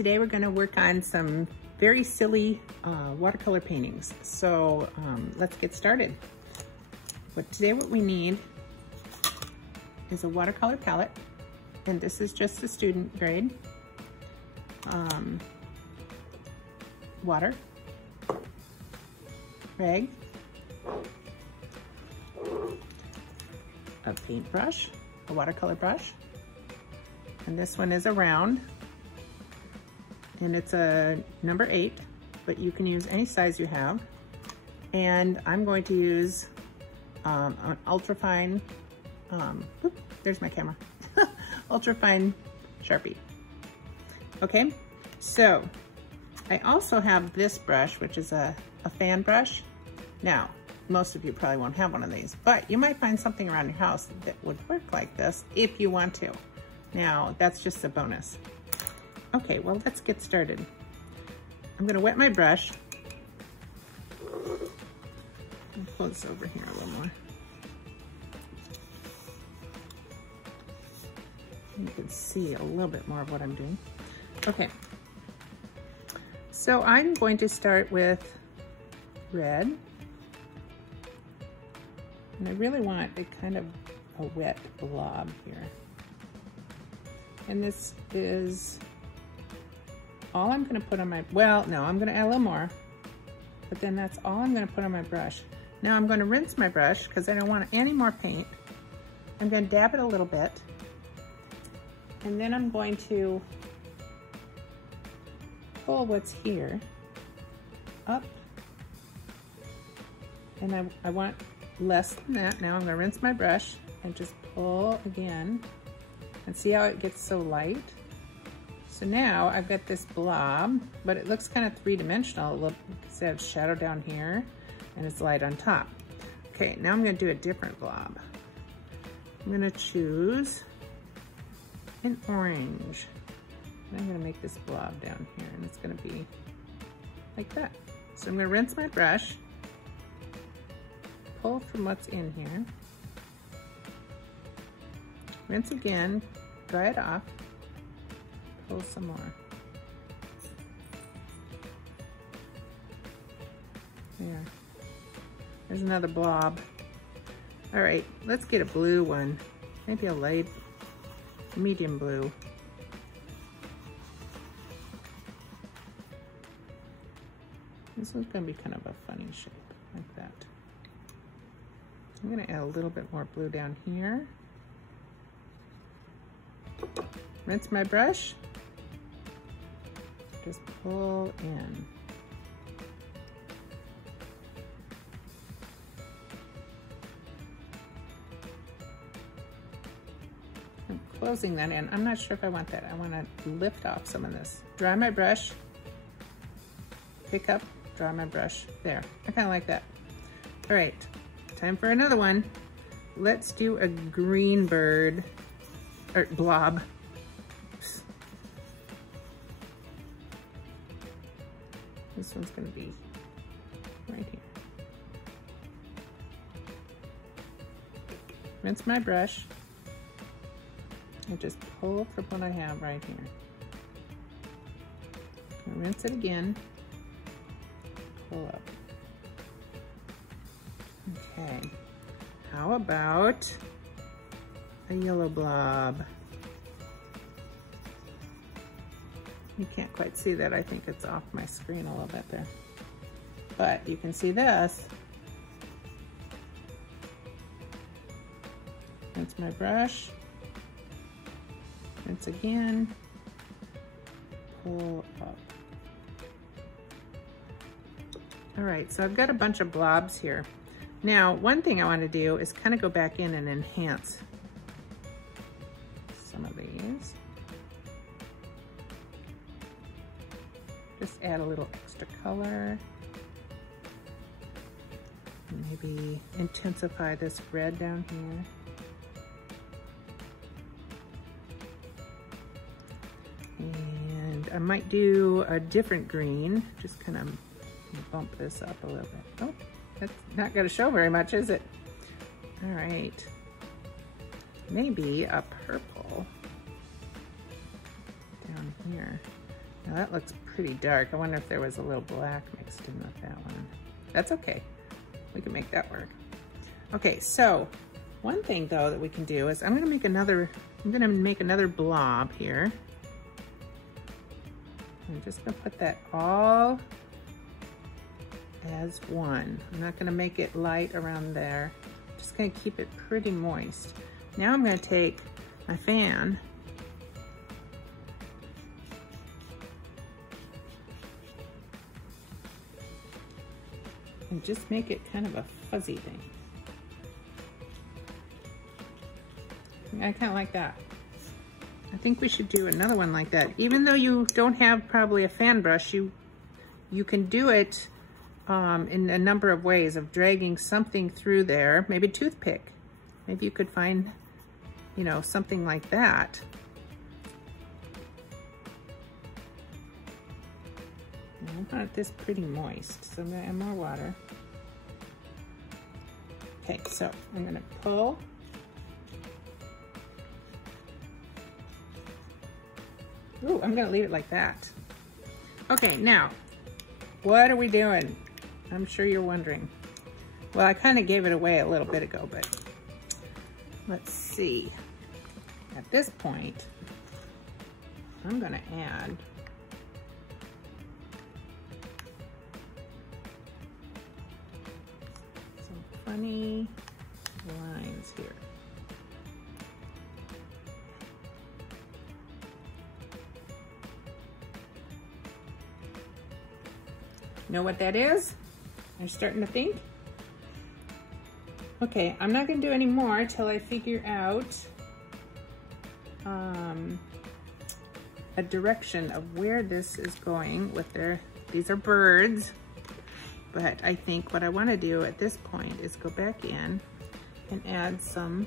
today we're going to work on some very silly watercolor paintings. So let's get started. But today what we need is a watercolor palette, and this is just the student grade. Water, rag, a paintbrush, a watercolor brush, and this one is a round, and it's a number 8, but you can use any size you have. And I'm going to use an ultrafine, there's my camera, ultrafine Sharpie. Okay, so I also have this brush, which is a fan brush. Now, most of you probably won't have one of these, but you might find something around your house that would work like this if you want to. Now, that's just a bonus. Okay, well, let's get started. I'm gonna wet my brush. I'll pull this over here a little more. You can see a little bit more of what I'm doing. Okay, so I'm going to start with red. And I really want a kind of a wet blob here. And this is all I'm gonna put on my, well, no, I'm gonna add a little more, but then that's all I'm gonna put on my brush. Now I'm gonna rinse my brush because I don't want any more paint. I'm gonna dab it a little bit. And then I'm going to pull what's here up. And I want less than that. Now I'm gonna rinse my brush and just pull again. And see how it gets so light? So now I've got this blob, but it looks kind of three-dimensional. Look, because it has shadow down here and it's light on top. Okay, now I'm gonna do a different blob. I'm gonna choose an orange. And I'm gonna make this blob down here, and it's gonna be like that. So I'm gonna rinse my brush, pull from what's in here, rinse again, dry it off, pull some more. There. There's another blob. All right, let's get a blue one. Maybe a light, medium blue. This one's gonna be kind of a funny shape, like that. I'm gonna add a little bit more blue down here. Rinse my brush, just pull in. I'm closing that in. I'm not sure if I want that. I want to lift off some of this. Dry my brush, pick up, dry my brush. There, I kind of like that. All right, time for another one. Let's do a green bird, or blob. This one's gonna be right here. Rinse my brush and just pull from what I have right here. And rinse it again, pull up. Okay, how about a yellow blob? You can't quite see that. I think it's off my screen a little bit there. But you can see this. Rinse my brush. Rinse again. Pull up. All right, so I've got a bunch of blobs here. Now, one thing I want to do is kind of go back in and enhance some of these. Just add a little extra color. Maybe intensify this red down here. And I might do a different green, just kind of bump this up a little bit. Oh, that's not gonna show very much, is it? All right, maybe a purple down here. Now that looks pretty dark. I wonder if there was a little black mixed in with that one. That's okay. We can make that work. Okay, so one thing though that we can do is I'm gonna make another blob here. I'm just gonna put that all as one. I'm not gonna make it light around there. Just gonna keep it pretty moist. Now I'm gonna take my fan and just make it kind of a fuzzy thing. I kind of like that. I think we should do another one like that. Even though you don't have probably a fan brush, you can do it in a number of ways of dragging something through there. Maybe a toothpick. Maybe you could find, you know, something like that. I want this pretty moist, so I'm gonna add more water. Okay, so I'm gonna pull. Ooh, I'm gonna leave it like that. Okay, now, what are we doing? I'm sure you're wondering. Well, I kind of gave it away a little bit ago, but let's see. At this point, I'm gonna add some funny lines here. Know what that is? You're starting to think? Okay, I'm not gonna do any more till I figure out a direction of where this is going with these are birds, but I think what I wanna do at this point is go back in and add some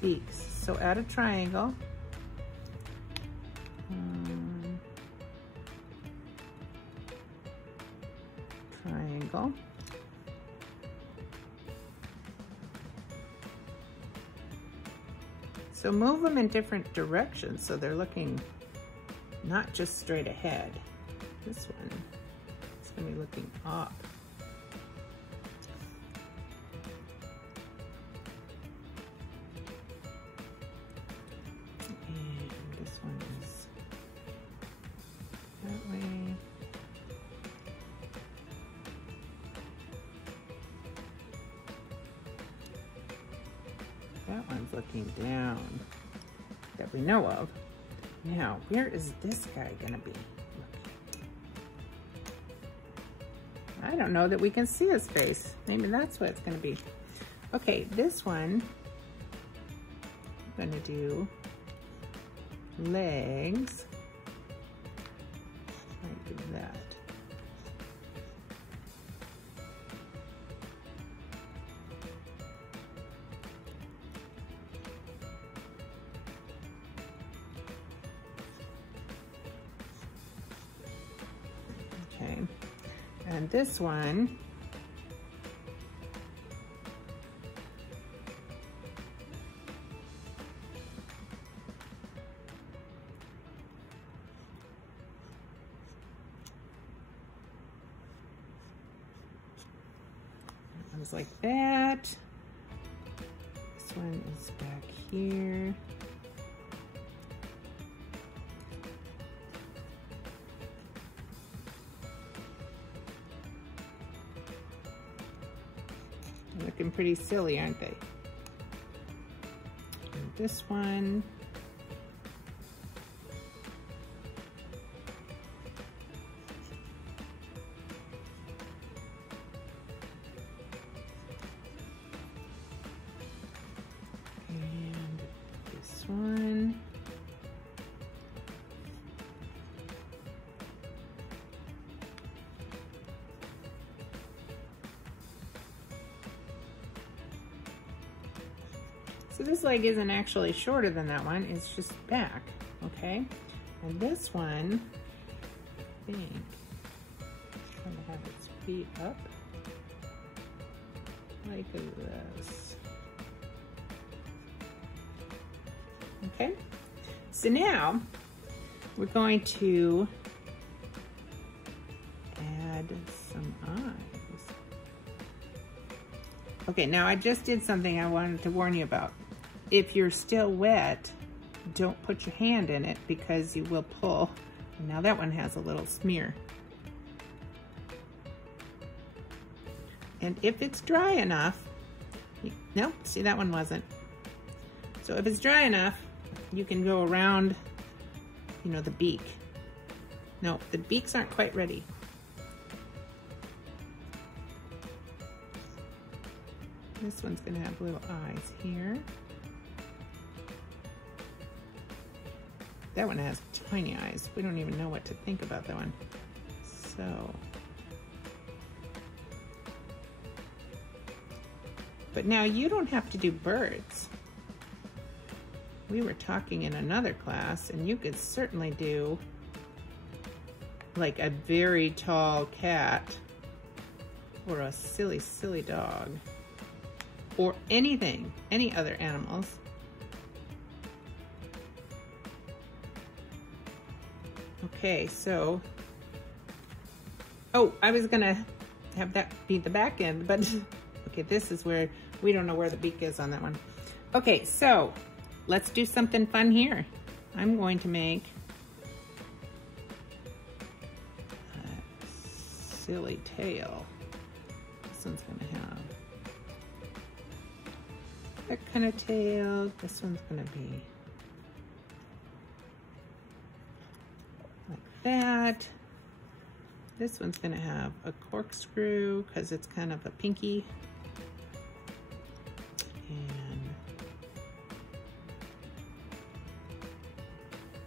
beaks. So add a triangle. Triangle. So move them in different directions so they're looking not just straight ahead. This one is going to be looking up. And this one is that way. That one's looking down, that we know of. Now, where is this guy gonna be? I don't know that we can see his face. Maybe that's what it's gonna be. Okay, this one, I'm gonna do legs like that. Okay, and this one, one's like that. This one is back here. Looking pretty silly, aren't they? And this one. And this one. So this leg isn't actually shorter than that one, it's just back, okay? And this one, I think, it's going to have its feet up, like this. Okay, so now we're going to add some eyes. Okay, now I just did something I wanted to warn you about. If you're still wet, don't put your hand in it because you will pull. And now that one has a little smear. And if it's dry enough, nope, see that one wasn't. So if it's dry enough, you can go around, you know, the beak. No, the beaks aren't quite ready. This one's gonna have little eyes here. That one has tiny eyes. We don't even know what to think about that one. So. But now you don't have to do birds. We were talking in another class, and you could certainly do like a very tall cat or a silly, silly dog or anything, any other animals. Okay, so, oh, I was gonna have that be the back end, but okay, this is where we don't know where the beak is on that one. Okay, so let's do something fun here. I'm going to make a silly tail. This one's gonna have that kind of tail. This one's gonna be like that. This one's gonna have a corkscrew because it's kind of a pinky. And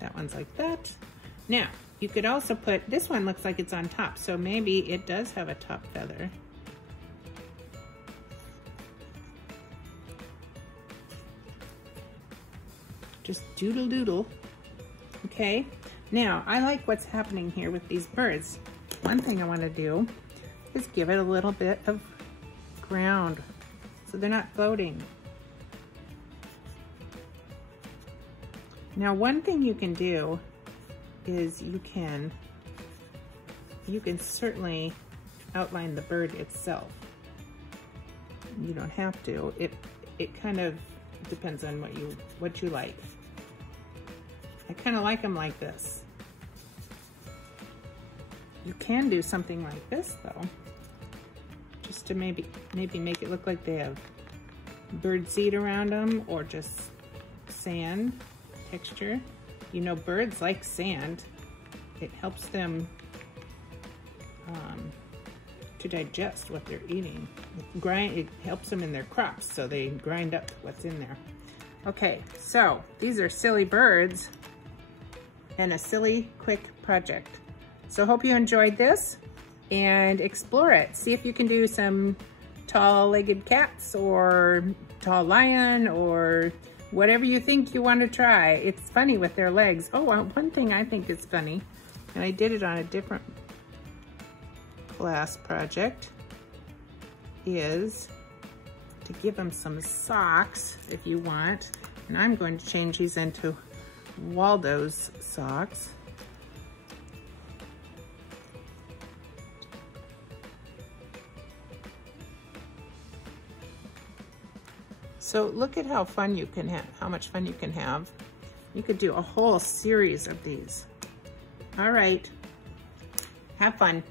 that one's like that. Now, you could also put, this one looks like it's on top, so maybe it does have a top feather. Just doodle doodle, okay? Now, I like what's happening here with these birds. One thing I wanna do is give it a little bit of ground so they're not floating. Now, one thing you can do is you can certainly outline the bird itself. You don't have to. It kind of depends on what you like. I kind of like them like this. You can do something like this though, just to maybe make it look like they have bird seed around them or just sand texture. You know, birds like sand. It helps them to digest what they're eating. It helps them in their crops, so they grind up what's in there. Okay, so these are silly birds and a silly quick project. So hope you enjoyed this and explore it. See if you can do some tall-legged cats or tall lion or whatever you think you want to try. It's funny with their legs. Oh, one thing I think is funny, and I did it on a different class project, is to give them some socks if you want. And I'm going to change these into Waldo's socks. So look at how fun you can have, how much fun you can have. You could do a whole series of these. All right, have fun.